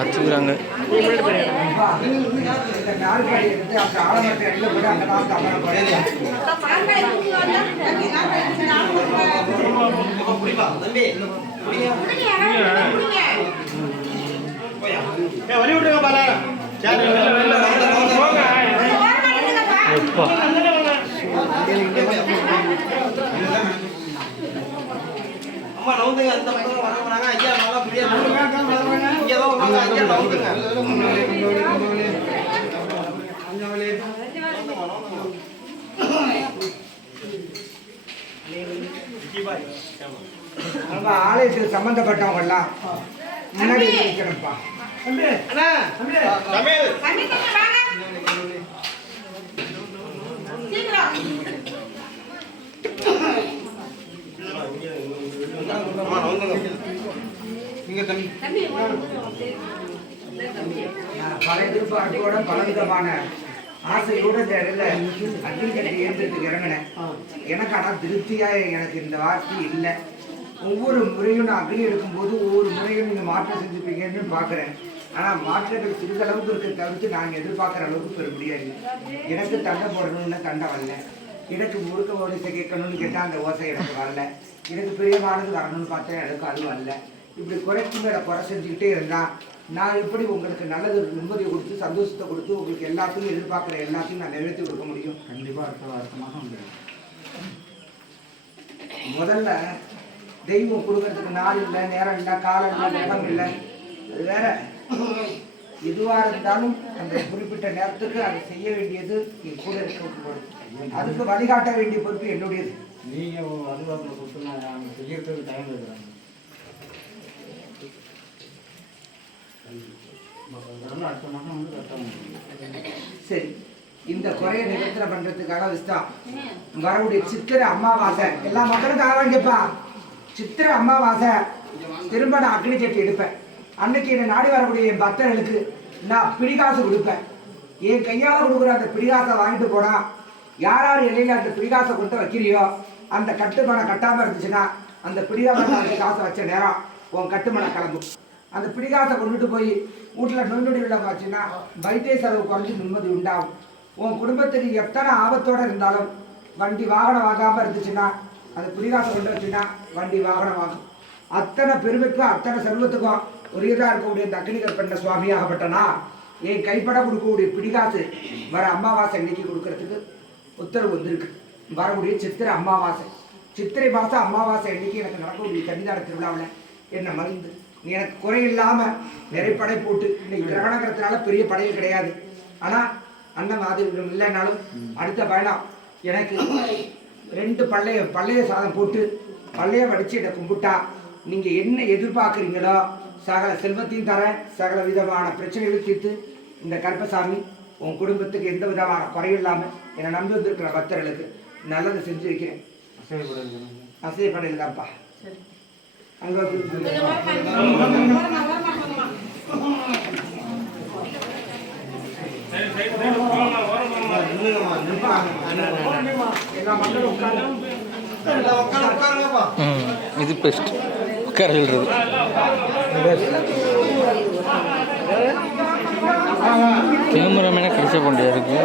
வச்சுக்கிறாங்க. அம்மா நவுந்துங்க அந்த பக்கம் வராங்க ஐயா நல்லா புரியா இங்க ஏதோ வாங்க ஐயா நவுந்துங்க நம்ம ஆலயத்துக்கு சம்பந்தப்பட்டவங்க எல்லாம் முன்னாடி நிற்கிறப்பா. பல எதிர்பார்ப்போட பலவிதமான ஆசையோட இந்த இடத்துல அக்னி கட்டி ஏந்திரத்துக்கு இறங்கினேன். எனக்கு ஆனால் திருப்தியா எனக்கு இந்த வார்த்தை இல்லை. ஒவ்வொரு முறையும் நான் அக்னி எடுக்கும்போது ஒவ்வொரு முறையும் நீங்கள் மாற்றம் செஞ்சுப்பீங்கன்னு பார்க்குறேன். ஆனால் மாற்றங்கள் சிறிதளவுக்கு இருக்க தவிர்த்து நான் எதிர்பார்க்குற அளவுக்கு பெற முடியாது. எனக்கு தண்டை போடணும்னு தண்டை வரல, எனக்கு முழுக்க ஓடிசை கேட்கணும்னு கேட்டால் அந்த ஓசை எனக்கு வரல, எனக்கு பிரியமானது வரணும்னு பார்த்தேன் எனக்கு அது வரல. இப்படி குறைக்கு மேலே குறை செஞ்சுக்கிட்டே இருந்தால் நான் எப்படி உங்களுக்கு நல்லது நிம்மதியை கொடுத்து சந்தோஷத்தை கொடுத்து உங்களுக்கு எல்லாத்தையும் எதிர்பார்க்குற எல்லாத்தையும் நான் நிறைவேற்றி கொடுக்க முடியும்? கண்டிப்பாக அடுத்த மாதம் முதல்ல தெய்வம் கொடுக்கறதுக்கு நாள் இல்லை, நேரம் இல்லை, காலம் இல்லை, நேரம் இல்லை. அது வேற எதுவாக இருந்தாலும் அந்த குறிப்பிட்ட நேரத்துக்கு அதை செய்ய வேண்டியது என் கூட இருக்கக்கூடாது. அதுக்கு வழிகாட்ட வேண்டிய பொறுப்பு என்னுடையது. நீங்கள் அதுவாக கொடுத்துனா செய்யறதுக்கு டைம் இருக்கிறாங்க. சரி, இந்த குறைய நிவர்த்தனை பண்றதுக்காக விஸ்தா வரக்கூடிய சித்திரை அமாவாசை எல்லா மக்களுக்காக வேண்டியப்பா. சித்திரை அமாவாசை திரும்ப நான் அக்னி சட்டி எடுப்பேன். அன்னைக்கு என்னை நாடி வரக்கூடிய என் பக்தர்களுக்கு நான் பிடிகாசு கொடுப்பேன். என் கையால் கொடுக்குற அந்த பிடிகாசை வாங்கிட்டு போனா யார் யார் இலையில அந்த பிடிகாசை கொண்டு வைக்கிறியோ அந்த கட்டுமனை கட்டாமல் இருந்துச்சுன்னா அந்த பிடிகாசை காசை வச்ச நேரம் உன் கட்டுமனை கிளம்பும். அந்த பிடிகாசை கொண்டுட்டு போய் வீட்டில் நொண்ணுடி விழா ஆச்சுன்னா வைத்திய செலவு குறைஞ்சி நிம்மதி உண்டாகும். உன் குடும்பத்துக்கு எத்தனை ஆபத்தோடு இருந்தாலும் வண்டி வாகனம் வாங்காமல் இருந்துச்சுன்னா அந்த பிடிகாசை கொண்டு வச்சுன்னா வண்டி வாகனம் வாங்கும். அத்தனை பெருமைக்கும் அத்தனை செல்வத்துக்கும் ஒரேதாக இருக்கக்கூடிய இந்த அக்னி கற்பண்ண சுவாமியாகப்பட்டனா என் கைப்பட கொடுக்கக்கூடிய பிடிகாசு வர அமாவாசை இன்னைக்கு கொடுக்கறதுக்கு உத்தரவு வந்திருக்கு. வரக்கூடிய சித்திரை அமாவாசை, சித்திரை மாதம் அமாவாசை இன்னைக்கு எனக்கு நடக்கக்கூடிய சன்னிதான திருவிழாவில் என்னை மகிழ்ந்து நீ எனக்கு குறையில்லாமல் நிறைய படை போட்டு இன்னைக்கு கிரகணங்கிறதுனால பெரிய படையும் கிடையாது. ஆனால் அண்ணன் மாதிரி இல்லைனாலும் அடுத்த பயணம் எனக்கு 2 பள்ளைய சாதம் போட்டு பள்ளைய வடித்து என்னை கும்பிட்டா நீங்கள் என்ன எதிர்பார்க்குறீங்களோ சகல செல்வத்தையும் தர, சகல விதமான பிரச்சனைகளும் தீர்த்து இந்த கருப்பசாமி உன் குடும்பத்துக்கு எந்த விதமான குறையும் இல்லாமல் என்னை நம்பி வந்திருக்கிற பக்தர்களுக்கு நல்லதை செஞ்சு வைக்கிறேன். அசையப்படையில் தான்ப்பா. அங்கே இது பெஸ்ட் உட்கார சொல்றது. கேமராமேனா கிடைச்ச கொண்டே இருக்கு.